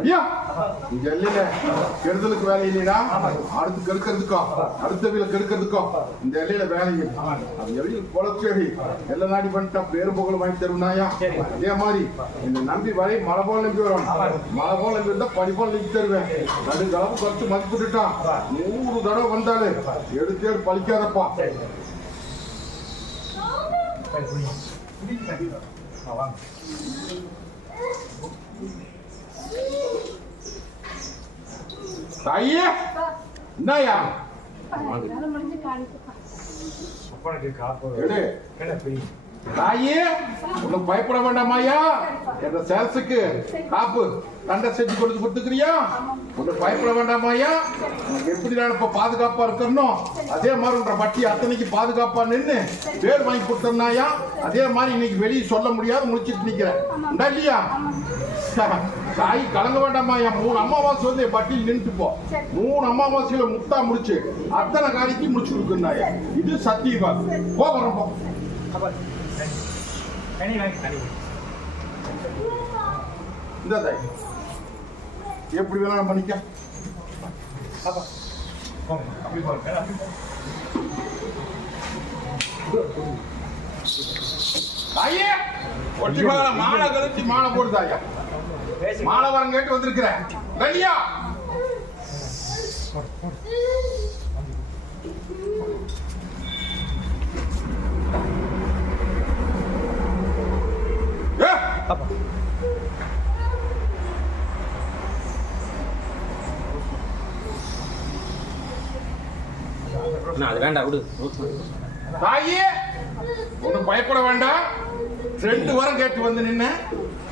ஐயா இங்க இல்ல கெடுதலுக்கு வேலை இல்லையா? அடுத்து கெடுக்கிறதுக்கோ அடுத்த வீல கெடுக்கிறதுக்கோ இந்த எல்லையில வேலை அது எல்லையில் பொழச்சேடி எல்லா நாடி பண்ணிட்டா பேரு புகழ் வாங்கி தருவனாயா? அதே மாதிரி இந்த நம்பி வரை மழை போல நம்பி வரும். மழை போல நம்பி இருந்தா படி போல நம்பி தருவேன். ரெண்டு அளவு கருத்து மதிப்பிட்டுட்டான் 100 தடவை வந்தாலே எடுத்து பழிக்காதப்பா. தாயே என்னயா தாயே உனக்கு பயப்பட வேண்டாமாயா? என்ற சேல்ஸுக்கு காப்பு தண்டை செஞ்சு கொடுத்துக்கிறியா? உனக்கு பயப்பட வேண்டாமாயா? உனக்கு எப்படி நான் இப்ப பாதுகாப்பா இருக்கணும் அதே மாதிரி உன்ற வட்டி அத்தனைக்கு பாதுகாப்பா நின்று பேர் வாங்கி கொடுத்தனாயா? அதே மாதிரி இன்னைக்கு வெளியே சொல்ல முடியாது முடிச்சிட்டு நிக்கிறேன் இல்லையா? தாய் கலங்க வேண்டாமாயா? 3 அமாவாசை வந்து வட்டியில் நின்றுட்டு போ. 3 அமாவாசையில முத்தா முடிச்சு அத்தனை காரியத்தையும் முடிச்சு கொடுக்குறாயா? இது சத்தியமா போகிறோம். இந்த தாய் எப்படி வேணாலும் பண்ணிக்க. தாயே ஒட்டி மாலை கழிச்சு மாலை போடுதாயா? மாலை வரம் கேட்டு வந்திருக்கிறேன் ரெடியா? அது வேண்டாம் விடு. தாயே ஒன்னும் பயப்பட வேண்டாம். 2 வாரம் கேட்டு வந்து நின்ன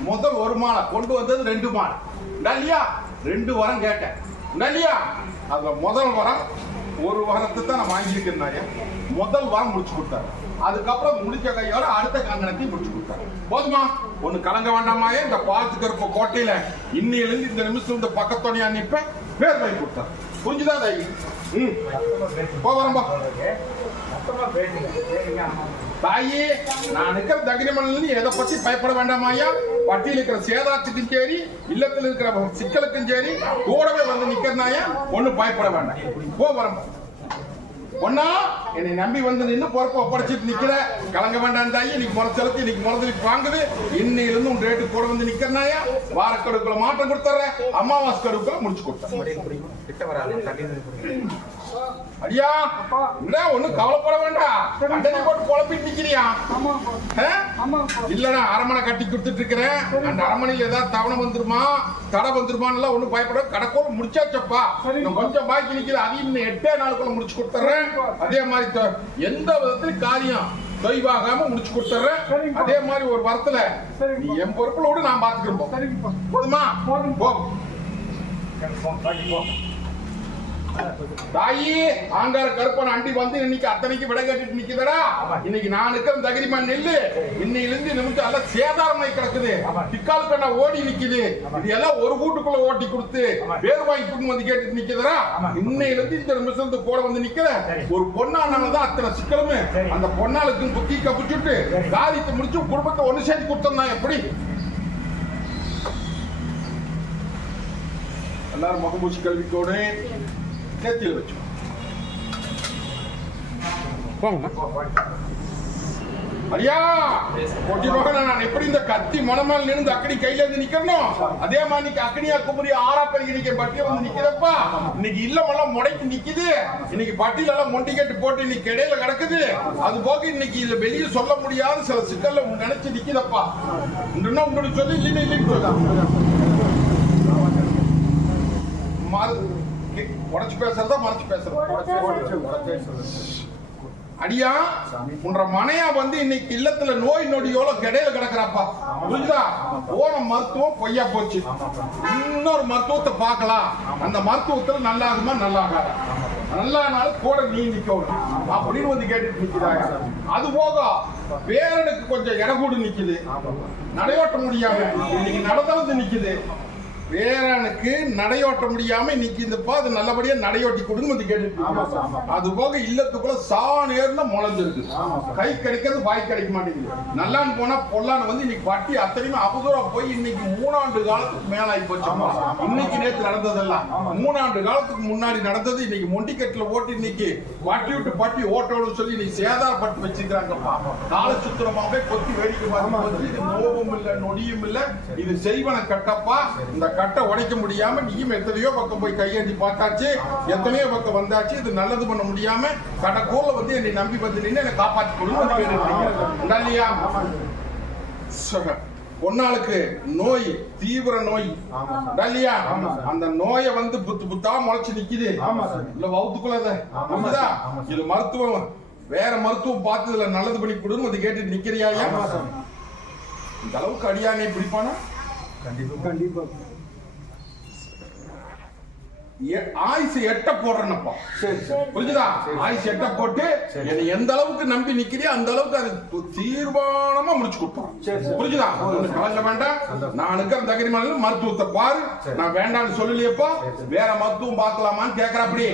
முதல் 1 மாலை கொண்டு வந்தது 2 மாலை இல்லையா? 2 வாரம் கேட்டேன் இல்லையா? அதுல முதல் வாரம் 1 வாரத்தை தான் நான் வாங்கியிருக்கேன். முதல் வாரம் முடிச்சு கொடுத்தாரு. அதுக்கப்புறம் முடிச்ச கையோட அடுத்த கங்கணத்தையும் முடிச்சு கொடுத்தாரு. போதுமா? ஒண்ணு கலங்க வேண்டாமாயே? இந்த பாத்து கருப்பு கோட்டையில இன்னிலிருந்து இந்த நிமிஷம் இந்த பக்கத்தோடையா நிப்ப பேர் வாங்கி கொடுத்தாரு. புரிஞ்சுதான் தாய்? போகிறோம்பா தாயே. நான் இருக்கிற தகிரிமணிலிருந்து எதை பத்தி பயப்பட வேண்டாமாயா? வட்டியில் இருக்கிற சேதாரத்துக்கும் சரி இல்லத்தில் இருக்கிற சிக்கலுக்கும் சரி கூடவே வந்து நிக்கிறனாயா? ஒண்ணும் பயப்பட வேண்டாம். போகிறோம் ஒன்னா என்னை நம்பி வந்து நின்று பொறுப்பை ஒப்படைச்சிட்டு நிக்கிற. கலங்க வேண்டாம் தாயே. இன்னைக்கு முறைச்சலுக்கு இன்னைக்கு முறைச்சலுக்கு வாங்குது. இன்னையிலிருந்து உன் ரேட்டு கூட வந்து நிக்கிறனாயா? வாரக்கடுக்குள்ள மாற்றம் கொடுத்துறேன். அமாவாசை கடுக்குள்ள முடிச்சு கொடுத்தேன். அடியா ஒண்ணும் கவலைப்பட வேண்டாம். அண்டனை போட்டு குழப்பிட்டு நிக்கிறியா? இல்லடா அரமனை கட்டி கொடுத்துட்டு இருக்கிறேன். அந்த அரமனையில் ஏதாவது தவணை வந்துருமா தடை வந்துருமான்னு ஒண்ணும் பயப்பட. கடற்கோள் முடிச்சாச்சப்பா. கொஞ்சம் பாக்கி நிக்கிற. அதையும் 8 நாளுக்குள்ள முடிச்சு கொடுத்துறேன். அதே மாதிரி எந்த விதத்திலும் காரியம் தொய்வாகாம முடிச்சு கொடுத்துறேன். அதே மாதிரி ஒரு வாரத்துல நீ என் பொறுப்புல விட நான் பாத்துக்கிறேன். போதுமா? போ தாயி. ஆங்கார கருப்பன் அண்டி வந்து இன்னைக்கு அத்தனைக்கு விடை கட்டிட்டு நிக்குதடா. இன்னைக்கு நான் இருக்கிற தகிரிமான் நெல்லு இன்னையிலிருந்து நிமிஷம் எல்லாம் சேதாரமாய் கிடக்குது. பிக்கால் கண்ணா ஓடி நிக்குது. இது எல்லாம் ஒரு வீட்டுக்குள்ள ஓட்டி கொடுத்து பேர் வாங்கி வந்து கேட்டுட்டு நிக்குதடா. இன்னையிலிருந்து இந்த நிமிஷத்துக்கு கூட வந்து நிக்கிற ஒரு பொண்ணானதான் அத்தனை சிக்கலுமே. அந்த பொண்ணாளுக்கும் குத்தி கப்பிச்சுட்டு காரியத்தை முடிச்சு குடும்பத்தை ஒண்ணு சேர்த்து கொடுத்தா எப்படி? எல்லாரும் முகமூசி கல்விக்கோடு நேர்த்தியில் வச்சு ஐயா கொஞ்ச நேரம் நான் எப்படி இந்த கத்தி மனமால் நின்று அக்கடி கையில இருந்து நிக்கணும் அதே மாதிரி இன்னைக்கு அக்கடியா குமரி ஆறா பெருகி நிக்க பட்டி வந்து நிக்கிறப்பா இன்னைக்கு இல்லமெல்லாம் முடைக்கு நிக்குது இன்னைக்கு பட்டியில எல்லாம் மொண்டி கட்டு போட்டு இன்னைக்கு இடையில கிடக்குது அது போக இன்னைக்கு இதை வெளியே சொல்ல முடியாத சில சிக்கல்ல நினைச்சு நிக்குதப்பா இன்னும் உங்களுக்கு சொல்லி இல்லைன்னு சொல்ல உடச்சு பேசுறதா மறைச்சு பேசுறதா அடியா உன்ற மனையா வந்து இன்னைக்கு இல்லத்துல நோய் நொடியோல கிடையில கிடக்குறாப்பா புரியுதா போன மருத்துவம் பொய்யா போச்சு இன்னொரு மருத்துவத்தை பார்க்கலாம் அந்த மருத்துவத்துல நல்லாகுமா நல்லாகாதா நல்லானாலும் கூட நீ நிக்கணும் அப்படின்னு வந்து கேட்டுட்டு நிக்கிறாங்க அது போக பேரனுக்கு கொஞ்சம் இடகூடு நிக்குது நடையோட்ட முடியாம இன்னைக்கு நடந்து நிக்குது பேரனுக்கு நடையோட்ட முடியாம இன்னைக்கு இந்தப்பா அது நல்லபடியா நடையோட்டி கொடுன்னு வந்து கேட்டு அது போக இல்லத்துக்குள்ள சாணேர்ல முளைஞ்சிருக்கு கை கிடைக்கிறது வாய் கிடைக்க மாட்டேங்குது நல்லான்னு போனா பொல்லான்னு வந்து இன்னைக்கு பட்டி அத்தனையுமே அபதூரம் போய் இன்னைக்கு 3 ஆண்டு காலத்துக்கு மேல ஆகி போச்சு இன்னைக்கு நேற்று நடந்ததெல்லாம் 3 ஆண்டு காலத்துக்கு முன்னாடி நடந்தது இன்னைக்கு மொண்டிக்கட்டுல ஓட்டு இன்னைக்கு பட்டி விட்டு பட்டி ஓட்டோடு சொல்லி இன்னைக்கு சேதாரப்பட்டு வச்சிருக்காங்கப்பா கால சுத்திரமாவே கொத்தி வேடிக்கை பார்த்து இது நோவும் இல்ல நொடியும் இல்ல இது செய்வன கட்டப்பா இந்த கட்டை உடைக்க முடியாம நீயும் எத்தனையோ பக்கம் போய் கையேந்தி பார்த்தாச்சு எத்தனையோ பக்கம் வந்தாச்சு இது நல்லது பண்ண முடியாம கடைக்கூர்ல வந்து என்னை நம்பி வந்து நின்று என்னை காப்பாற்றி கொடுங்க இல்லையா பொன்னாளுக்கு நோய் தீவிர நோய் இல்லையா அந்த நோயை வந்து புத்தா முளைச்சு நிக்குது இல்ல வவுத்துக்குள்ள இது மருத்துவம் வேற மருத்துவம் பார்த்து இதுல நல்லது பண்ணி கொடுன்னு வந்து கேட்டு நிக்கிறியா இந்த அளவுக்கு அடியானே பிடிப்பானா கண்டிப்பா ஆயுசு எட்ட போடுறேன்னப்பா புரிஞ்சுதா ஆயுசு எட்ட போட்டு என்னை எந்த அளவுக்கு நம்பி நிக்கிறியோ அந்த அளவுக்கு அது தீர்மானமா முடிச்சு கொடுப்பான் புரிஞ்சுதா கலங்க வேண்டாம் நான் இருக்கிற தகுதிமான மருத்துவத்தை பாரு நான் வேண்டாம்னு சொல்லலையப்பா வேற மருத்துவம் பார்க்கலாமான்னு கேக்குறாப்படி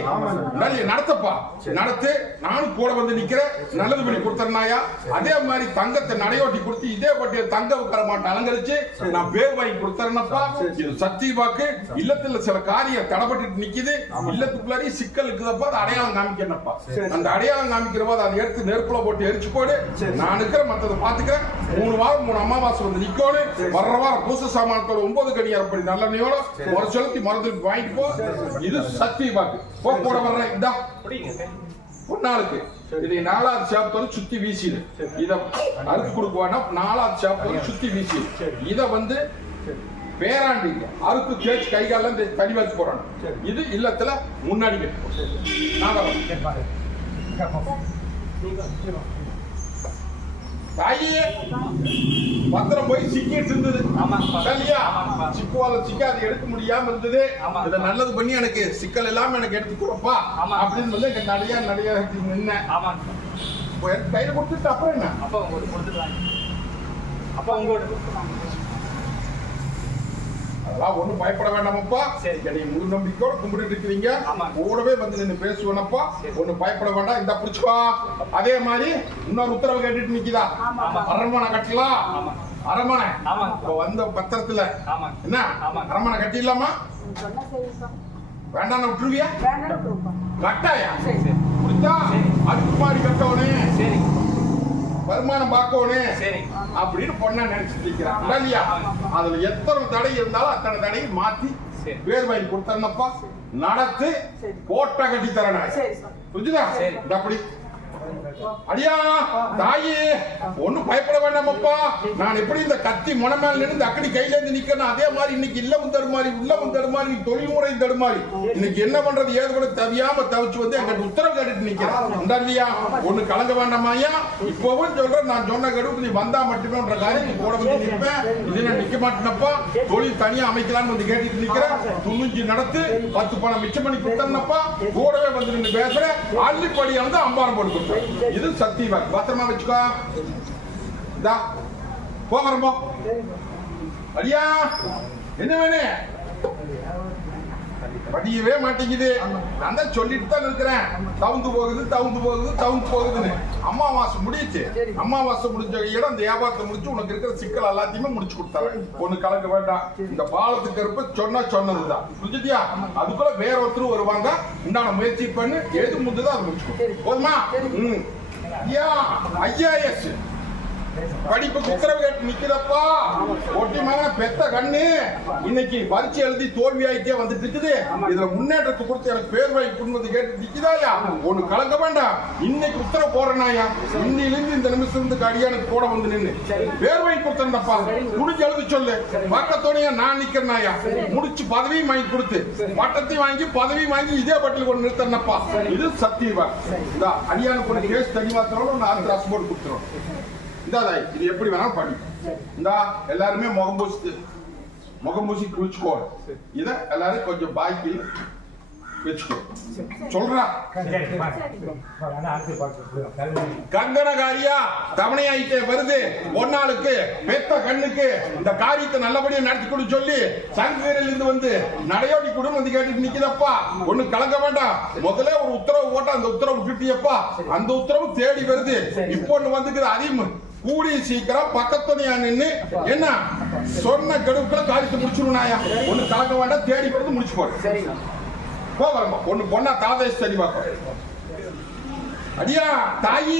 நடத்தப்பா நடத்து நானும் கூட வந்து நிக்கிறேன் நல்லது பண்ணி கொடுத்தனாயா அதே மாதிரி தங்கத்தை நடையோட்டி கொடுத்து இதே பட்டிய தங்க உட்கார மாட்டேன் அலங்கரிச்சு நான் பேர் வாங்கி கொடுத்தேன்னப்பா இது சத்திய வாக்கு இல்லத்துல சில காரியம் தடைப்பட்டு நிக்குது இல்லத்துக்குள்ளாரி சிக்கல் இருக்குதப்பா அது அடையாளம் காமிக்கிறப்பா அந்த அடையாளம் காமிக்கிற போது அதை எடுத்து நெருப்புல போட்டு எரிச்சு போடு நான் இருக்கிற மத்ததை பாத்துக்கிறேன் 3 வாரம் 3 அமாவாசை வந்து நிக்கணும் வர்ற வாரம் பூச சாமானத்தோட 9 கனி அரைப்படி நல்லெண்ணையோட ஒரு செலுத்தி மருந்து வாங்கிட்டு போ இது சத்திய வாக்கு போட வர்றேன் இதா பொன்னாளுக்கு இதை 4வது சாப்டர் சுத்தி வீசிடு இத அறுத்து கொடுக்குவானா 4வது சாப்டர் சுத்தி வீசிடு இத வந்து பேராண்டி அறுத்து தேய்ச்சி கைகாலம் தனி வச்சு போறான் இது இல்லத்துல முன்னாடி தாயே பத்திரம் போய் சிக்கிட்டு இருந்தது இல்லையா சிக்குவால சிக்காது எடுக்க முடியாம இருந்தது இதை நல்லது பண்ணி எனக்கு சிக்கல் எல்லாம் எனக்கு எடுத்து கொடுப்பா அப்படின்னு வந்து எங்க நடைய நின்ன கையில கொடுத்துட்டு அப்புறம் என்ன அப்ப உங்களோட அதெல்லாம் ஒண்ணும் பயப்பட வேண்டாமப்பா என்னை முழு நம்பிக்கையோட கும்பிட்டு இருக்கிறீங்க கூடவே வந்து நின்று பேசுவேனப்பா ஒண்ணும் பயப்பட வேண்டாம் இந்த புடிச்சுக்கோ அதே மாதிரி இன்னொரு உத்தரவு கேட்டுட்டு நிக்குதா அரண்மனை கட்டலாம் அரண்மனை இப்ப வந்த பத்திரத்துல என்ன அரண்மனை கட்டிடலாமா வேண்டாம் விட்டுருவியா கட்டாயா புரிஞ்சா அதுக்கு மாதிரி கட்டவனே வருமானம் பார்க்கணும் அப்படின்னு பொண்ணா நினைச்சிட்டு இருக்கிறான் இல்லையா அதுல எத்தனை தடை இருந்தாலும் அத்தனை தடையை மாத்தி பேர் வாங்கி கொடுத்தனப்பா நடத்து போட்ட கட்டி தரணும் புரிஞ்சுதா அப்படி அடியா தாயே ஒண்ணும் பயப்பட வேண்டாமப்பா நான் எப்படி இந்த கத்தி முனமேல இருந்து அக்கடி கையில இருந்து நிக்கணும் அதே மாதிரி இன்னைக்கு இல்லமும் தடுமாறி உள்ளமும் தடுமாறி தொழில்முறை தடுமாறி இன்னைக்கு என்ன பண்றது ஏது கூட தவியாம தவிச்சு வந்து எங்கிட்ட உத்தரவு கேட்டுட்டு நிக்கிறேன் இல்லையா ஒண்ணு கலங்க வேண்டாமாயா இப்பவும் சொல்றேன் நான் சொன்ன கடுவுக்கு நீ வந்தா மட்டுமேன்ற காரியம் கூட வந்து நிற்பேன் இது நான் நிக்க மாட்டேனப்பா தொழில் தனியா அமைக்கலாம்னு வந்து கேட்டுட்டு நிக்கிறேன் துணிஞ்சு நடத்து 10 பணம் மிச்சம் பண்ணி கொடுத்தேன்னப்பா கூடவே வந்து நின்று பேசுறேன் அள்ளிப்படியா வந்து அம்பாரம் போட்டு கொடுத்தேன் இது சத்தியமா பத்திரமா வச்சுக்கோ போகிறோமோ அடியா என்ன வேணு படியவே மாட்டேங்குது நான் தான் சொல்லிட்டு தான் இருக்கிறேன் தவுந்து போகுதுன்னு அமாவாசை முடிச்சு அமாவாசை முடிஞ்ச இடம் அந்த வியாபாரத்தை முடிச்சு உனக்கு இருக்கிற சிக்கல் எல்லாத்தையுமே முடிச்சு கொடுத்தாங்க ஒண்ணு கலக்க வேண்டாம் இந்த பாலத்துக்கு இருப்ப சொன்னதுதான் புரிஞ்சுட்டியா அதுக்குள்ள வேற ஒருத்தரும் வருவாங்க உண்டான முயற்சி பண்ணு எது முடிஞ்சதோ அதை முடிச்சுக்கோ போதுமா ஐயா ஐயாஎஸ் படிப்புக்கு உத்தரவு கேட்டு நிக்கிறப்பா. ஒட்டி மகன பெத்த கண்ணு இன்னைக்கு பரீட்சை எழுதி தோல்வி ஆயிட்டே வந்துட்டு இருக்குது. இதுல முன்னேற்றத்தை கொடுத்து எனக்கு பேர் வாங்கி கொண்டு கேட்டு நிக்குதாயா? ஒண்ணு கலங்க வேண்டாம். இன்னைக்கு உத்தரவு போறேனாயா? இன்னிலிருந்து இந்த நிமிஷம் இருந்து அடியானுக்கு போட வந்து நின்று பேர் வாங்கி கொடுத்தேன்ப்பா. முடிஞ்சு எழுதி சொல்லு. பக்கத்தோடைய நான் நிக்கிறேனாயா? முடிச்சு பதவியும் வாங்கி கொடுத்து பட்டத்தையும் வாங்கி பதவியும் வாங்கி இதே பட்டியல் கொண்டு நிறுத்தனப்பா. இது சத்தியவா. இந்த அடியானுக்கு ஒரு கேஸ் தனிமாத்திரம் நான் ஆத்திராஸ் போட்டு கொடுத்துறோம். இது எப்படி வேணாலும் படி. இந்த எல்லாருமே முகம் பூசி குளிச்சுக்கோ. இத எல்லாரும் கொஞ்சம் பாக்கி வச்சுக்கோ சொல்றா. கங்கணகாரியா தவணையாயிட்டே வருது. ஒன்னாளுக்கு பெத்த கண்ணுக்கு இந்த காரியத்தை நல்லபடியா நடத்தி கொடு சொல்லி சங்கரில் இருந்து வந்து நடையோடி குடும்பம் வந்து கேட்டு நிக்குதப்பா. ஒண்ணு கலங்க வேண்டாம். முதல்ல ஒரு உத்தரவு போட்டா அந்த உத்தரவு கிட்டியப்பா. அந்த உத்தரவு தேடி வருது. இப்போ ஒண்ணு வந்துக்குது. அதிகம் கூடிய சீக்கிரம் பக்கத்துணையா நின்று என்ன சொன்ன கடுப்புல காரியத்தை முடிச்சுடுனாயா? ஒண்ணு கலங்க வேண்டாம். தேடி வருது முடிச்சு போடு. போகிறோம். ஒண்ணு பொண்ணா தாதேஷ் சரி பார்ப்போம். அடியா தாயி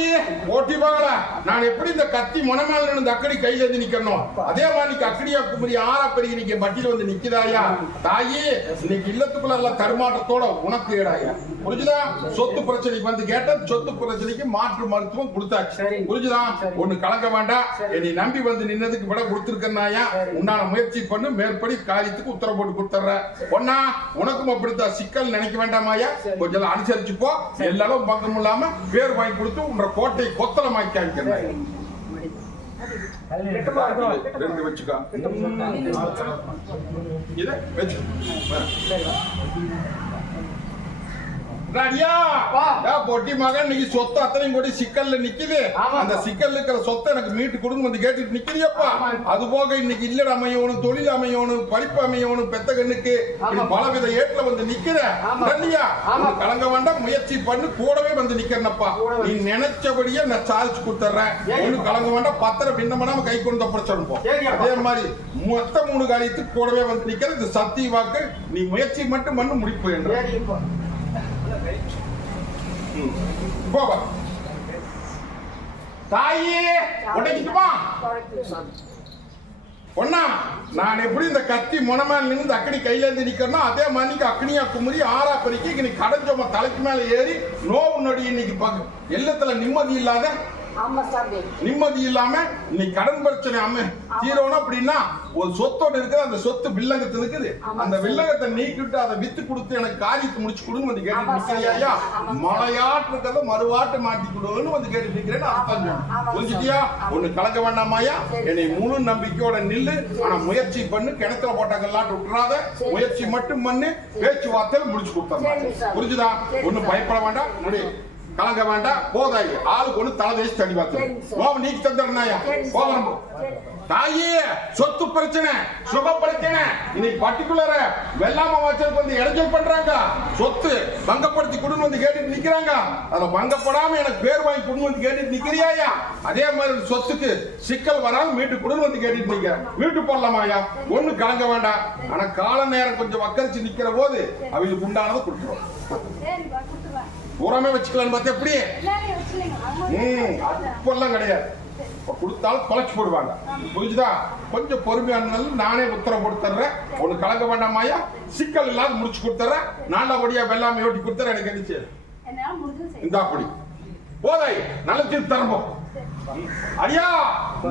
ஓட்டி போகல. நான் எப்படி இந்த கத்தி முனமேல இருந்து அக்கடி கையில இருந்து நிக்கணும் அதே மாதிரி அக்கடியா குமரி ஆறா பெருகி நீங்க பட்டியல் வந்து நிக்குதாயா? தாயி இன்னைக்கு இல்லத்துக்குள்ள எல்லாம் தருமாற்றத்தோட உனக்கு ஏடாயா? புரிஞ்சுதா? சொத்து பிரச்சனைக்கு வந்து கேட்ட சொத்து பிரச்சனைக்கு மாற்று மருத்துவம் கொடுத்தாச்சு. புரிஞ்சுதா? ஒண்ணு கலங்க வேண்டாம். என்னை நம்பி வந்து நின்னதுக்கு விட கொடுத்துருக்கனாயா? உன்னால முயற்சி பண்ணு. மேற்படி காரியத்துக்கு உத்தரவு போட்டு கொடுத்துற. ஒன்னா உனக்கும் அப்படித்தான் சிக்கல் நினைக்க வேண்டாமாயா? கொஞ்சம் அனுசரிச்சு போ. எல்லாரும் பக்கம் இல்லாம பேர் வாங்கி கொடுத்து உன்ற கோட்டை கொத்தளமாக்கி அழிக்கிறேன். ரெண்டு வச்சுக்கா. இத வச்சு பொட்டி மகன் நீ சொத்து அத்தனையும் கூட சிக்கல்ல நிக்குது. அந்த சிக்கல் இருக்கிற சொத்தை எனக்கு மீட்டு கொடுங்க வந்து கேட்டுட்டு நிக்கிறியப்பா. அது போக இன்னைக்கு இல்ல அமையணும், தொழில் அமையணும், படிப்பு அமையணும். பெத்த கண்ணுக்கு பலவித ஏட்ல வந்து நிக்கிற கலங்க வேண்டாம். முயற்சி பண்ணு. கூடவே வந்து நிக்கிறனப்பா. நீ நினைச்சபடியே நான் சாதிச்சு கொடுத்துறேன். ஒண்ணு கலங்க வேண்டாம். பத்திரம் பின்ன பண்ணாம கை கொண்டு பிரச்சனை. அதே மாதிரி மொத்த 3 காரியத்துக்கு கூடவே வந்து நிக்கிற. இது சத்திய வாக்கு. நீ முயற்சி மட்டும் பண்ணு முடிப்பு என்ற தாயே உடைக்குமா? ஒன்னா நான் எப்படி இந்த கத்தி முனமேல நின்று அக்கடி கையில இருந்து நிக்கிறோம் அதே மாதிரி அக்னியா குமரி ஆறா பெருக்கி இன்னைக்கு கடஞ்சோம தலைக்கு மேல ஏறி நோவு நொடி இன்னைக்கு எல்லத்துல நிம்மதி இல்லாத நிம்மதி இல்லாம இன்னைக்கு கடன் பிரச்சனை தீரணும் அப்படின்னா ஒரு சொத்தோடு இருக்குது. அந்த சொத்து வில்லங்கத்து இருக்குது. அந்த வில்லங்கத்தை நீக்கிட்டு அதை வித்து கொடுத்து எனக்கு காரியத்தை முடிச்சு கொடுங்க வந்து கேட்டு நிக்கிறியா? மலையாட்டு இருக்கிறத மறுவாட்டு மாட்டி கொடுன்னு வந்து கேட்டு நிக்கிறேன்னு அர்த்தம். புரிஞ்சுட்டியா? ஒண்ணு கலக்க வேண்டாமாயா? என்னை முழு நம்பிக்கையோட நில்லு. ஆனா முயற்சி பண்ணு. கிணத்துல போட்டாங்கல்லாட்டு விட்டுறாத. முயற்சி மட்டும் பண்ணு. பேச்சுவார்த்தையில முடிச்சு கொடுத்தாங்க. புரிஞ்சுதா? ஒண்ணு பயப்பட வேண்டாம். முடியும் கலங்க வேண்டாம். போதாயி ஆளுக்கு ஒண்ணு தலை தேய்ச்சி தண்ணி பார்த்து நீக்கி தந்துடுறாயா? போகணும். தாயே சொத்து பிரச்சனை சுக பிரச்சனை இன்னைக்கு பர்டிகுலர வெள்ளாம வாச்சலுக்கு வந்து இடைஞ்சல் பண்றாங்க. சொத்து பங்கப்படுத்தி கொடுன்னு வந்து கேட்டுட்டு நிக்கிறாங்க. அதை பங்கப்படாம எனக்கு பேர் வாங்கி கொடுன்னு வந்து கேட்டுட்டு நிக்கிறியாயா? அதே மாதிரி சொத்துக்கு சிக்கல் வராம மீட்டு கொடுன்னு வந்து கேட்டுட்டு நிக்கிற. மீட்டு போடலாமாயா? ஒண்ணு கலங்க வேண்டாம். ஆனா கால நேரம் கொஞ்சம் வக்கரிச்சு நிக்கிற போது அவங்களுக்கு உண்டானதை கொடுத்துரும். பூராமே வச்சுக்கலான்னு பார்த்தா எப்படி? இப்பெல்லாம் கிடையாது. கொடுத்தாலும் தொலைச்சு போடுவாங்க. புரிஞ்சுதா? கொஞ்சம் பொறுமையான நானே உத்தரவு கொடுத்துறேன். ஒண்ணு கலங்க வேண்டாமாயா? சிக்கல் இல்லாத முடிச்சு கொடுத்துறேன். நல்லபடியா வெள்ளாமை ஓட்டி கொடுத்துறேன். எனக்கு என்ன செய்ய இந்த அப்படி போதாய் நல்ல தீர்ப்பு தரப்போம். அடியா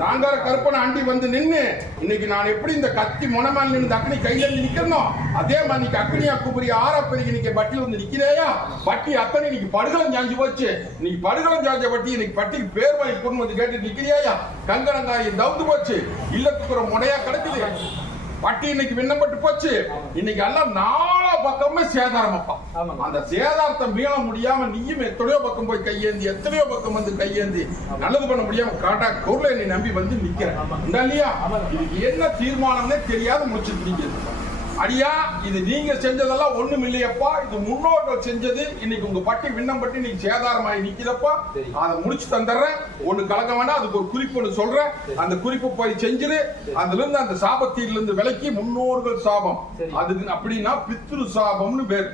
நாங்கார கருப்பனை அண்டி வந்து நின்னு இன்னைக்கு நான் எப்படி இந்த கத்தி முனமேல நின்று அக்னி கையில இருந்து நிக்கணும் அதே மாதிரி அக்னியா குபரி ஆறா பெருகி இன்னைக்கு பட்டியில் வந்து நிக்கிறேயா? பட்டி அத்தனை இன்னைக்கு படுகலம் சாஞ்சு போச்சு. இன்னைக்கு படுகலம் சாஞ்ச பட்டி இன்னைக்கு பட்டிக்கு பேர் வாங்கி கொண்டு வந்து கேட்டு நிக்கிறியாயா? கங்கணங்காய் தவுந்து போச்சு. இல்லத்துக்கு ஒரு முடையா கிடைக்குது. பட்டி இன்னைக்கு விண்ணப்பட்டு போச்சு. இன்னைக்கு எல்லாம் 4 பக்கமே சேதாரமப்பா. அந்த சேதாரத்தை மீள முடியாம நீயும் எத்தனையோ பக்கம் போய் கையேந்தி எத்தனையோ பக்கம் வந்து கையேந்தி நல்லது பண்ண முடியாம காட்டா பொருளை என்னை நம்பி வந்து நிக்கிறேன் இல்லையா? இதுக்கு என்ன தீர்மானம்னே தெரியாத முடிச்சுட்டு நிக்கிறது. அடியா இது நீங்க செஞ்சதெல்லாம் ஒண்ணும் இல்லையப்பா, இது முன்னோர்கள் செஞ்சது. இன்னைக்கு உங்க பட்டி விண்ணப்பட்டி இன்னைக்கு சேதாரமாயி நிக்கிறப்பா, அதை முடிச்சு தந்துடுறேன். ஒண்ணு கலக்க வேண்டாம், அதுக்கு ஒரு குறிப்பு ஒண்ணு சொல்றேன். அந்த குறிப்பு போய் செஞ்சிரு. அதுல இருந்து அந்த சாபத்தில இருந்து விலக்கி முன்னோர்கள் சாபம் அதுக்கு அப்படின்னா பித்ரு சாபம்னு பேர்.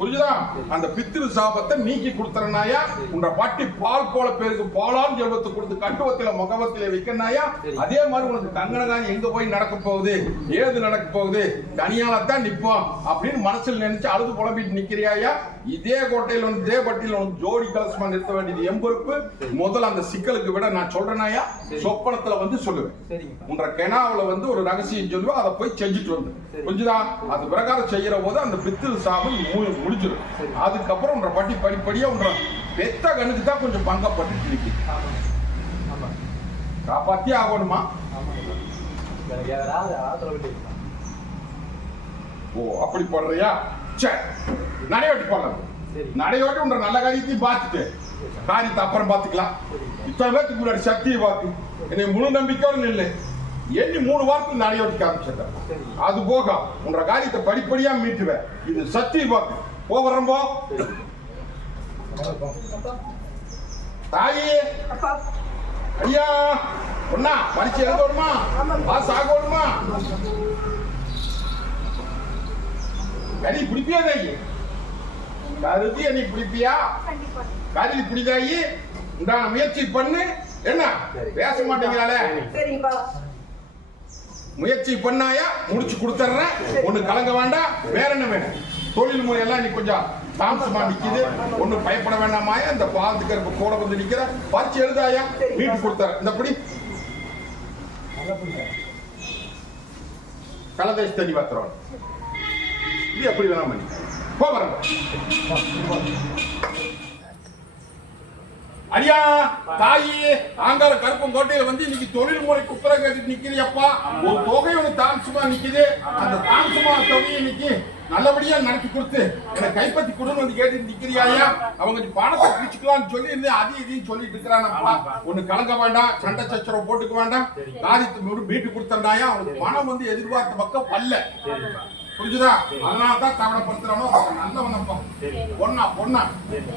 புரியுதா? அந்த பித்ரு சாபத்தை நீக்கி கொடுத்துறனாயா உங்க பட்டி பால் போல பேருக்கு பாலான் ஜெபத்தை கொடுத்து கட்டுவத்தில முகவத்தில வைக்கனாயா. அதே மாதிரி உனக்கு கங்கணகாணி எங்க போய் நடக்க போகுது, ஏது நடக்க போகுது, தனியாலத்தான் நிப்போம் அப்படின்னு மனசுல நினைச்சு அழுது புலம்பிட்டு நிக்கிறியாயா. இதே கோட்டையில வந்து இதே பட்டியல வந்து ஜோடி கலசமா நிறுத்த வேண்டியது எம்பொறுப்பு. முதல்ல அந்த சிக்கலுக்கு விட நான் சொல்றேனாயா, சொப்பனத்துல வந்து சொல்லுவேன். உன்ற கெனாவுல வந்து ஒரு ரகசியம் சொல்லுவேன், அதை போய் செஞ்சுட்டு வந்து கொஞ்சதா அது பிரகாரம் செய்யற போது அந்த பித்திரு சாபம் முடிஞ்சிடும். அதுக்கப்புறம் உன்ற பட்டி படிப்படியா உன்ற பெத்த கண்ணுக்கு தான் கொஞ்சம் பங்கப்பட்டு நிற்கி காப்பாத்தி ஆகணுமா. ஓ அப்படி போடுறியா? சரி நடையோட்டி போடலாம். நடையோட்டி உன்ற நல்ல காரியத்தையும் பார்த்துட்டு காரியத்தை அப்புறம் பார்த்துக்கலாம். இத்தனை பேருக்கு முன்னாடி சக்தியை பார்த்து என்னை முழு நம்பிக்கையோடு இல்லை எண்ணி 3 வாரத்துக்கு நடையோட்டி காமிச்சிட்டேன். அது போக உன்ற காரியத்தை படிப்படியா மீட்டுவேன். இது சக்தியை பார்த்து போகிறம்போ தாயே ஐயா ஒன்னா பரிச்சு எழுதணுமா, பாஸ் ஆகணுமா? கறி பிடிப்பியா தாயி? கருதி நீ பிடிப்பியா? கறி பிடிதாயி உண்டான முயற்சி பண்ணு. என்ன பேச மாட்டேங்கிறாளே, முயற்சி பண்ணாயா முடிச்சு கொடுத்துறேன். ஒண்ணு கலங்க வேண்டாம். வேற என்ன வேணும்? தொழில் முறையெல்லாம் நீ கொஞ்சம் தாமசமா நிக்குது. ஒண்ணு பயப்பட வேண்டாமாயா. இந்த பாலத்துக்கு இருக்க கூட வந்து நிக்கிற பரிச்சு எழுதாயா வீட்டு கொடுத்தார. இந்த படி கலதேஷ் தண்ணி பாத்திரம் இது எப்படி வேணாம் பண்ணி போகிறேன். ஐயா தாயி ஆங்கார கருப்பம் கோட்டையில வந்து இன்னைக்கு தொழில் முறை குப்புற கேட்டு நிக்கிறியப்பா. ஒரு தொகை ஒன்று தாமசமா நிக்குது. அந்த தாமசமா தொகையை இன்னைக்கு நல்லபடியா நடத்தி கொடுத்து என்னை கைப்பற்றி கொடுன்னு வந்து கேட்டு நிக்கிறியாயா. அவங்க பணத்தை பிடிச்சுக்கலாம்னு சொல்லி இருந்தேன். அது இதையும் சொல்லிட்டு இருக்கிறானப்பா. ஒண்ணு கலங்க வேண்டாம், சண்டை சச்சரவு போட்டுக்க வேண்டாம். காரியத்தை மீட்டு கொடுத்தாயா. அவனுக்கு பணம் வந்து எதிர்பார்த்த பக்கம் பல்ல. புரிஞ்சுதா? அதனாலதான் கவலைப்படுத்துறானோ நல்லவனப்பா. பொண்ணா பொண்ணா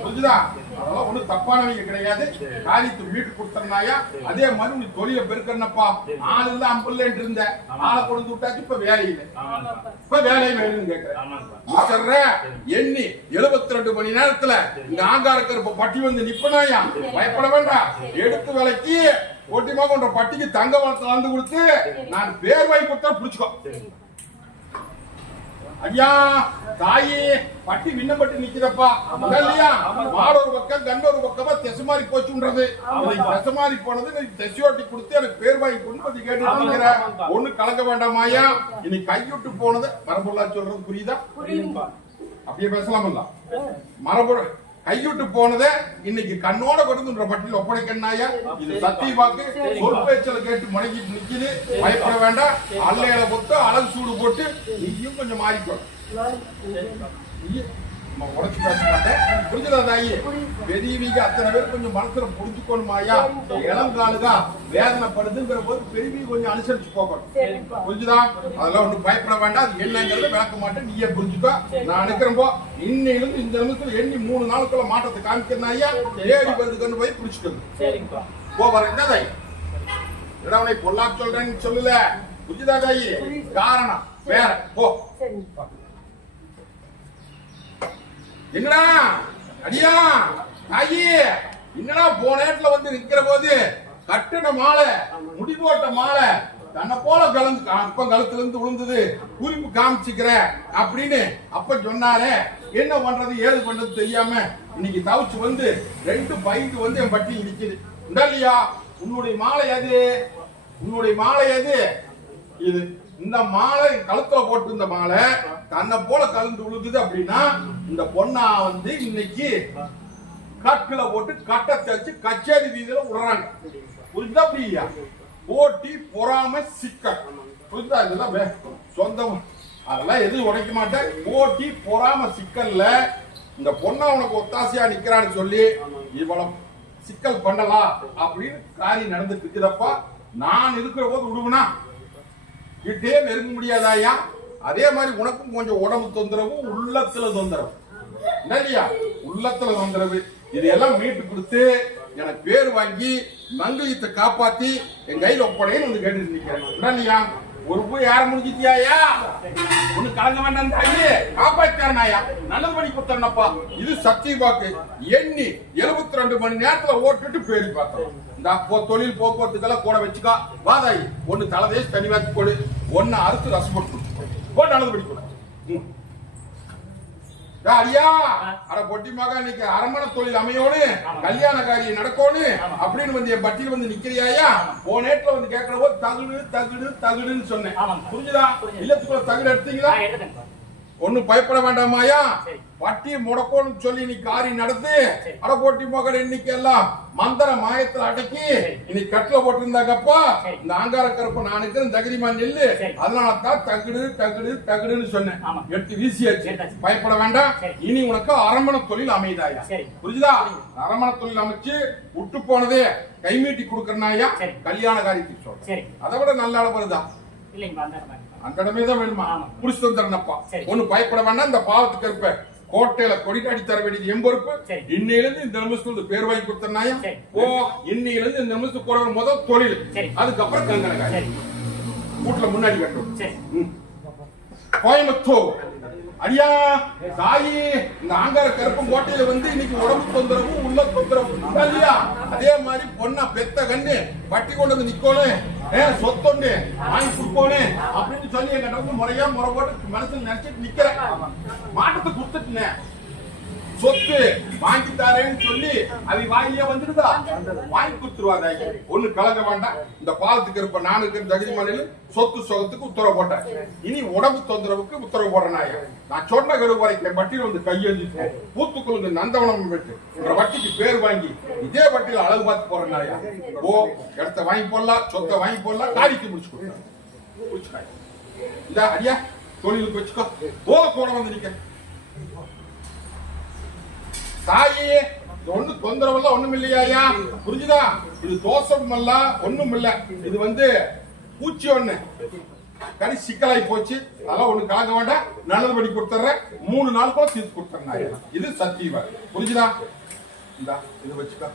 புரிஞ்சுதா? அதெல்லாம் ஒண்ணு தப்பானவங்க கிடையாது. காரியத்தை மீட்டு கொடுத்தனாயா. அதே மாதிரி நீ தொழில பெருக்கணுப்பா. ஆள் இல்ல அம்புல்லன்ட்டு இருந்த ஆளை கொண்டு விட்டாச்சு. இப்ப வேலை இல்லை. இப்ப வேலை வேணும்னு கேட்கிறேன். எண்ணி 72 மணி நேரத்துல இந்த ஆங்காரக்கு இருப்ப பட்டி வந்து நிப்பனாயா. பயப்பட வேண்டாம். எடுத்து விலைக்கு ஒட்டிமா கொண்ட பட்டிக்கு தங்க வளர்த்து வந்து கொடுத்து நான் பேர் வாங்கி கொடுத்தா பிடிச்சுக்கோ. ஐயா தாயி பட்டி விண்ணப்பட்டு நிக்கிறப்பா இல்லையா. மாடு ஒரு பக்கம் கண்டு ஒரு பக்கமா திசை மாறி போச்சுன்றது. திசை மாறி போனது திசையோட்டி கொடுத்து எனக்கு பேர் வாங்கி கொடுத்து கேட்டு நிக்கிற. ஒண்ணு கலக்க வேண்டாமாயா. இனி கைவிட்டு போனது மரபுள்ளா சொல்றது புரியுதா? அப்படியே பேசலாமல்ல. மரபு கைவிட்டு போனதை இன்னைக்கு கண்ணோட கொடுத்துன்ற பட்டியல் ஒப்படைக்கண்ணாயா. இது சத்திய வாக்கு. பொறுப்பேச்சல கேட்டு முடங்கிட்டு நிக்குது. பயப்பட வேண்டாம். அல்லையில பொத்து அழகு சூடு போட்டு நீயும் கொஞ்சம் மாறிக்கோ. உடச்சு பேச மாட்டேன். புரிஞ்சுதா தாயி? பெரியவீங்க அத்தனை பேர் கொஞ்சம் மனசுல புரிஞ்சுக்கணுமாயா. இளங்காலுதா வேதனைப்படுதுங்கிற போது பெரியவீங்க கொஞ்சம் அனுசரிச்சு போகணும். புரிஞ்சுதா? அதெல்லாம் ஒண்ணு பயப்பட வேண்டாம். அது என்னங்கிறத விளக்க மாட்டேன். நீயே புரிஞ்சுக்கோ. நான் நினைக்கிறப்போ இன்னையிலிருந்து இந்த நிமிஷத்துல எண்ணி 3 நாளுக்குள்ள மாற்றத்தை காமிக்கிறேன் ஐயா. ஏடி வருதுன்னு போய் பிடிச்சிட்டு போறேன். என்ன தாயி இடவனை பொல்லா சொல்றேன்னு சொல்லல. புரிஞ்சுதா தாயி? காரணம் வேற போ. என்னடா அடியா தாயி என்னடா போன நேரத்துல வந்து நிக்கிற போது கட்டின மாலை முடி போட்ட மாலை தன்னை போல கலந்து அப்ப கழுத்துல இருந்து விழுந்தது குறிப்பு காமிச்சுக்கிற அப்படின்னு அப்ப சொன்னாரே. என்ன பண்றது ஏது பண்றது தெரியாம இன்னைக்கு தவிச்சு வந்து 2 பைக்கு வந்து என் பட்டி நிக்குது. இல்லையா உன்னுடைய மாலை எது? உன்னுடைய மாலை எது? இது இந்த மாலை கழுத்துல போட்டு இந்த மாலை தன்னை போல கலந்து விழுகுது அப்படின்னா இந்த பொண்ணா வந்து இன்னைக்கு கட்டுல போட்டு கட்டை தச்சு கச்சேரி வீதியில விடுறாங்க. புரிஞ்சா? அப்படியா? போட்டி பொறாம சிக்கல். புரிஞ்சா? இதெல்லாம் சொந்தம் அதெல்லாம் எதுவும் உடைக்க மாட்டேன். போட்டி பொறாம சிக்கல்ல இந்த பொண்ணா உனக்கு ஒத்தாசையா நிக்கிறான்னு சொல்லி இவ்வளவு சிக்கல் பண்ணலாம் அப்படின்னு காரியம் நடந்துட்டு இருக்குதப்பா. நான் இருக்கிற போது விடுவனா கிட்டே நெருங்க முடியாதாயா. அதே மாதிரி உனக்கும் கொஞ்சம் உடம்பு தொந்தரவு, உள்ளத்துல தொந்தரவு என்ன இல்லையா? உள்ளத்துல தொந்தரவு இதையெல்லாம் மீட்டு கொடுத்து எனக்கு பேர் வாங்கி மங்கயத்தை காப்பாத்தி என் கையில ஒப்படைன்னு வந்து கேட்டு நிக்கிறேன் என்ன இல்லையா? ஒரு போய் யார முடிஞ்சிட்டியாயா? ஒண்ணு கலங்க வேண்டாம் தாயே, காப்பாத்தாயா, நல்லது பண்ணி கொடுத்தனப்பா. இது சத்திய வாக்கு. எண்ணி 72 மணி நேரத்துல ஓட்டுட்டு பேரி பார்த்தோம். இந்த தொழில் போக்குவரத்துக்கெல்லாம் கூட வச்சுக்கா வாதாயி. ஒண்ணு தலைதேசி தனி வாக்கி போடு, ஒன்னு அறுத்து ரசம் போட்டு போட்டு நல்லது பண்ணி கொடு. ஐயா அட பொட்டி மகா இன்னைக்கு அரமண தொழில் அமையோனு கல்யாண காரியம் நடக்கோனு அப்படின்னு வந்து என் பட்டியல் வந்து நிக்கிறியாயா? போன நேரத்துல வந்து கேட்கிற போது தகுடு தகுடு தகுடுன்னு சொன்னேன். புரிஞ்சுதா? இல்லத்துக்குள்ள தகுடு எடுத்தீங்களா? ஒண்ணும் பயப்பட வேண்டாமாயா. பட்டி முடக்கோன்னு சொல்லி நீ காரி நடத்து. அட போட்டி மகன் இன்னைக்கு எல்லாம் மந்திர மாயத்துல அடக்கி இன்னைக்கு கட்டில போட்டிருந்தாங்கப்பா. இந்த ஆங்கார கருப்பு நான் இருக்கிற தகுதிமா நெல்லு, அதனாலதான் தகுடு தகுடு தகுடுன்னு சொன்னேன். எடுத்து வீசியாச்சு. பயப்பட வேண்டாம். இனி உனக்கு அரமண தொழில் அமைதாயா? புரிஞ்சுதா? அரமண தொழில் அமைச்சு விட்டு போனதே கைமீட்டி கொடுக்கறனாயா கல்யாண காரியத்துக்கு சொல்றேன். அதை விட நல்ல அளவு வருதா? அந்த இடமே தான் வேணுமா? புடிச்சு தந்துறனப்பா. ஒண்ணு பயப்பட வேண்டாம். இந்த பாவத்துக்கு இருப்ப கோட்டையில கொடிக்காடி தர வேண்டியது என் பொறுப்பு. இன்னையிலிருந்து இந்த நிமிஷத்துல பேர் வாங்கி கொடுத்தனாயா ஓ. இன்னையிலிருந்து இந்த நிமிஷத்துக்கு கூட முதல் தொழில், அதுக்கப்புறம் கங்கணக்காரி வீட்டுல முன்னாடி கட்டும். கோயம்புத்தூர் அடியா தாயி, இந்த ஆங்கார கருப்பும் கோட்டையில வந்து இன்னைக்கு உடம்பு தொந்தரவு, உள்ள தொந்தரவு இல்லையா? அதே மாதிரி பொண்ணா பெத்த கண்ணு பட்டி கொண்டு வந்து நிக்கோனு, சொத்தொண்டு வாங்கி கொடுப்போனு அப்படின்னு சொல்லி எங்க வந்து முறையா முறை போட்டு மனசுல நினைச்சிட்டு நிக்கிறேன். மாட்டத்தை கொடுத்துட்டேன். சொத்து வாங்கி தாரேன்னு சொல்லி அது வாங்கியே வந்துடுதா? வாங்கி கொடுத்துருவாங்க. ஒண்ணு கலங்க வேண்டாம். இந்த பாலத்துக்கு இருப்ப நான் இருக்கிற தகுதி மனையில சொத்து சொகத்துக்கு உத்தரவு போட்டேன். இனி உடம்பு தொந்தரவுக்கு உத்தரவு போடுறேன். நான் சொன்ன கரு வரைக்கும் வட்டியில் வந்து கையெழுந்து பூத்துக்குழுந்து நந்தவனம் விட்டு இந்த வட்டிக்கு பேர் வாங்கி இதே வட்டியில் அழகு பார்த்து போறேன். ஓ இடத்த வாங்கி போடலாம், சொத்தை வாங்கி போடலாம், காரிக்கு முடிச்சு கொடுத்தேன். இந்த ஐயா தொழிலுக்கு வச்சுக்கோ. போட வந்து நிக்க தாயே, ஒண்ணு தொந்தரவு ஒண்ணும் இல்லையா? புரிஞ்சுதா? இது தோசம் அல்ல, ஒண்ணும் இல்ல. இது வந்து பூச்சி ஒண்ணு கடி சிக்கலாய் போச்சு. அதெல்லாம் ஒண்ணு கலங்க வேண்டாம். நல்லது பண்ணி கொடுத்துறேன். 3 நாளுக்குள்ள தீர்த்து கொடுத்துறேன். இது சத்தியவா. புரிஞ்சுதா? இந்த இது வச்சுக்கா.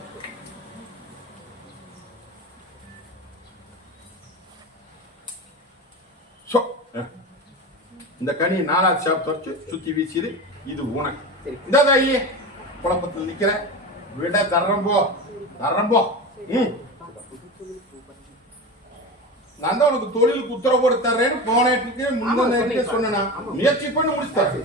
இந்த கனி 4வது ஷாப் தொடச்சு சுத்தி வீசிடு. இது உனக்கு. இந்த தாயி குழப்பத்தில் நிக்கிற விட தரம்போ தரம்போ. நான் தான் உனக்கு தொழிலுக்கு உத்தரவு போட்டு தர்றேன்னு போன நேரத்துக்கு முந்தின நேரத்துக்கு சொன்னா முயற்சி பண்ணி முடிச்சுட்டாரு.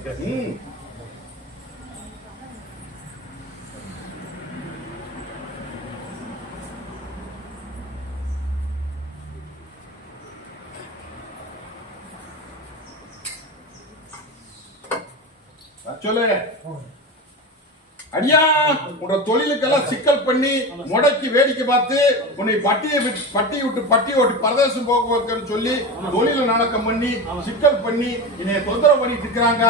சொல்லு அடியா, உன்னோட தொழிலுக்கெல்லாம் சிக்கல் பண்ணி முடக்கி வேடிக்கை பார்த்து உன்னை பட்டியை விட்டு பட்டி ஓட்டி பரதேசம் போக்குவரத்துன்னு சொல்லி தொழில நடக்கம் பண்ணி சிக்கல் பண்ணி என்னைய தொந்தரவு பண்ணிட்டு இருக்கிறாங்க.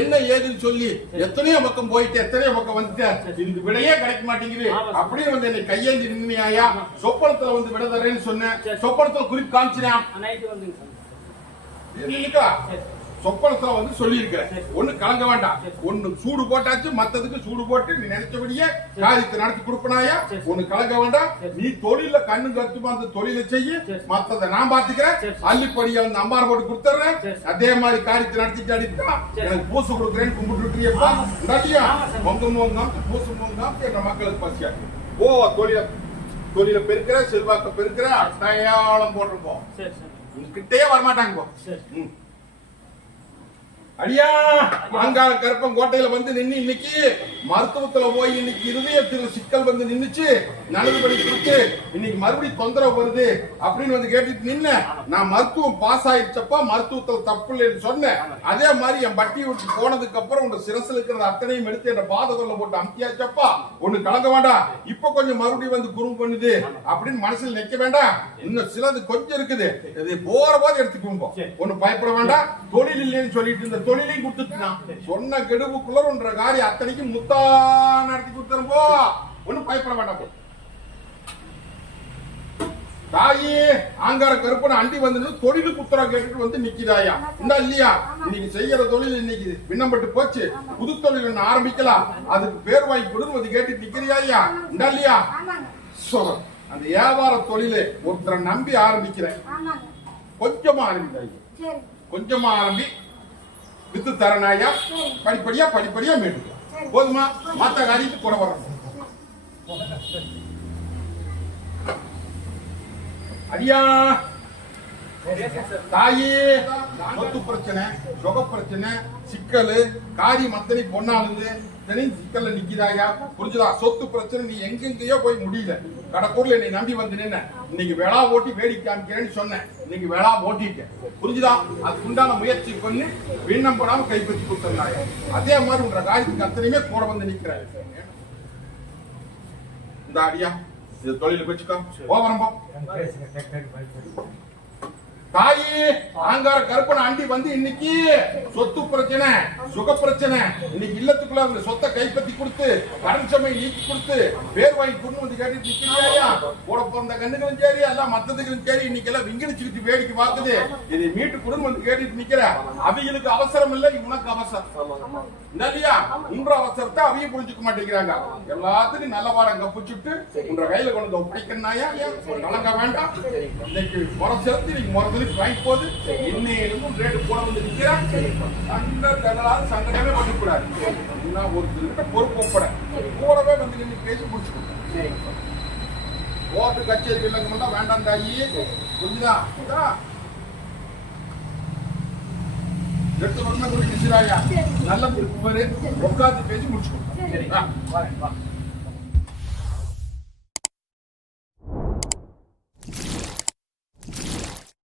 என்ன ஏதுன்னு சொல்லி எத்தனையோ பக்கம் போயிட்டு எத்தனையோ பக்கம் வந்துட்டேன். இதுக்கு விடையே கிடைக்க மாட்டேங்குது. அப்படியே வந்து என்னை கையேந்தி நின்மையா சொப்பனத்துல வந்து விட தரேன்னு சொன்னேன். சொப்பனத்துல குறிப்பு காமிச்சினா சொப்பனத்துல வந்து சொல்லி இருக்கிறேன். ஒண்ணு கலங்க வேண்டாம். ஒண்ணு சூடு போட்டாச்சு, மத்ததுக்கு சூடு போட்டு நீ நினைச்சபடியே காரியத்தை நடத்தி கொடுப்பனாயா. ஒண்ணு கலங்க வேண்டாம். நீ தொழில கண்ணு கருத்துமா அந்த தொழிலை செய்ய, மத்ததை நான் பாத்துக்கிறேன். அள்ளிப்படியா வந்து அம்பார போட்டு கொடுத்துறேன். அதே மாதிரி காரியத்தை நடத்திட்டு அடித்தா எனக்கு பூசு கொடுக்குறேன்னு கும்பிட்டு இருக்கிறியப்பா. நடியா பொங்க மோங்காம் பூசு மோங்காம் என்ற மக்களுக்கு பசியா. ஓ தொழில பெருக்கிற செல்வாக்க பெருக்கிற அடையாளம் போட்டிருப்போம். கிட்டே வரமாட்டாங்க. அடியா ஆங்கார கருப்பம் கோட்டையில வந்து நின்னு இன்னைக்கு மருத்துவத்துல போய் இன்னைக்கு இருதயத்தில் சிக்கல் வந்து நின்னுச்சு. நல்லது பண்ணி கொடுத்து இன்னைக்கு மறுபடியும் தொந்தரவு வருது அப்படின்னு வந்து கேட்டுட்டு நின்ன. நான் மருத்துவம் பாஸ் ஆயிடுச்சப்பா, மருத்துவத்துல தப்பு இல்லைன்னு சொன்னேன். அதே மாதிரி என் பட்டி விட்டு போனதுக்கு அப்புறம் உங்க சிரசில் இருக்கிற அத்தனையும் எடுத்து என் பாதகல்ல போட்டு அமுத்தியாச்சப்பா. ஒண்ணு கலங்க வேண்டாம். இப்ப கொஞ்சம் மறுபடியும் வந்து குறும் பண்ணுது அப்படின்னு மனசுல நிக்க வேண்டாம். இன்னும் சிலது கொஞ்சம் இருக்குது. இது போற போது எடுத்துக்கோங்க. ஒண்ணு பயப்பட வேண்டாம். தொழில் இல்லைன்னு சொல்லிட்டு இந்த தொழிலையும் கொடுத்துட்டான். சொன்ன கெடுவுக்குள்ள ஒன்ற காரியம் அத்தனைக்கும் முத்தா நடத்தி கொடுத்துருப்போ. ஒன்னும் பயப்பட வேண்டாம். தாயி ஆங்கார கருப்பனை அண்டி வந்து தொழிலுக்கு உத்தரவு கேட்டுட்டு வந்து நிக்கிறாயா இந்த இல்லையா இன்னைக்கு செய்யற தொழில் இன்னைக்கு விண்ணப்பட்டு போச்சு புது தொழில் ஆரம்பிக்கலாம் அதுக்கு பேர் வாங்கி கொடுத்து கேட்டு நிக்கிறியா இந்த இல்லையா சொல்ற அந்த வியாபார தொழிலை ஒருத்தரை நம்பி ஆரம்பிக்கிறேன் கொஞ்சமா ஆரம்பித்தாய் கொஞ்சமா ஆரம்பி வித்து தரனாயா படிப்படியா மீண்டும் போதுமா மத்த காரியத்துக்கு கூட வரணும் அடியா தாயே சொத்து பிரச்சனை சுக பிரச்சனை சிக்கல் காரியம் அத்தனை பொண்ணாளுது சிக்கல்ல நிக்கிறாயா புரிஞ்சுதா சொத்து பிரச்சனை நீ எங்கெங்கயோ போய் முடியல கடக்கூர்ல நீ நம்பி வந்து நின்ன இன்னைக்கு வேளா ஓட்டி வேடிக்கை காமிக்கிறேன்னு சொன்னேன் இன்னைக்கு வேளா ஓட்டிட்டேன் புரிஞ்சுதா அதுக்கு உண்டான முயற்சி பண்ணி விண்ணம் போடாம கைப்பற்றி கொடுத்தாயா அதே மாதிரி உன்ற காரியத்துக்கு அத்தனையுமே கூட வந்து நிக்கிறாய் இந்த அடியா இது தொழிலுக்கு வச்சுக்கோ ஓவரம்போ தாயி ஆங்கார கருப்பனை அண்டி வந்து இன்னைக்கு சொத்து பிரச்சனை சுக பிரச்சனை இன்னைக்கு இல்லத்துக்குள்ள அந்த சொத்தை கைப்பற்றி கொடுத்து கடன் சுமை நீக்கி கொடுத்து பேர் வாங்கி கொண்டு வந்து கேட்டு நிக்கிறாயா கூட பிறந்த கண்ணுகளும் சரி எல்லாம் மத்ததுகளும் சரி இன்னைக்கு எல்லாம் விங்கிடிச்சுக்கிட்டு வேடிக்கை பார்க்குது இதை மீட்டு கொடுன்னு வந்து கேட்டுட்டு நிக்கிற அவைகளுக்கு அவசரம் இல்லை உனக்கு அவசரம் இல்லையா உன்ற அவசரத்தை அவையும் புரிஞ்சுக்க மாட்டேங்கிறாங்க எல்லாத்துக்கும் நல்ல வாரம் கப்பிச்சுட்டு உன்ற கையில கொண்டு வந்து ஒப்படைக்கணாயா கலங்க வேண்டாம் இன்னைக்கு முறை செலுத்தி நீங்க முறதுக்கு வாங்கி போது இன்னும் ரேட்டு போட வந்து நிற்கிறேன் சங்கடமே பண்ணக்கூடாது இன்னும் ஒருத்தர்கிட்ட பொறுப்பு ஒப்பட கூடவே வந்து நின்று பேசி முடிச்சுக்கணும் ஓட்டு கச்சேரி இல்லைங்க வேண்டாம் தாயி கொஞ்சம் எடுத்து வரணும் நல்ல உட்காந்து பேசி முடிச்சுக்கணும்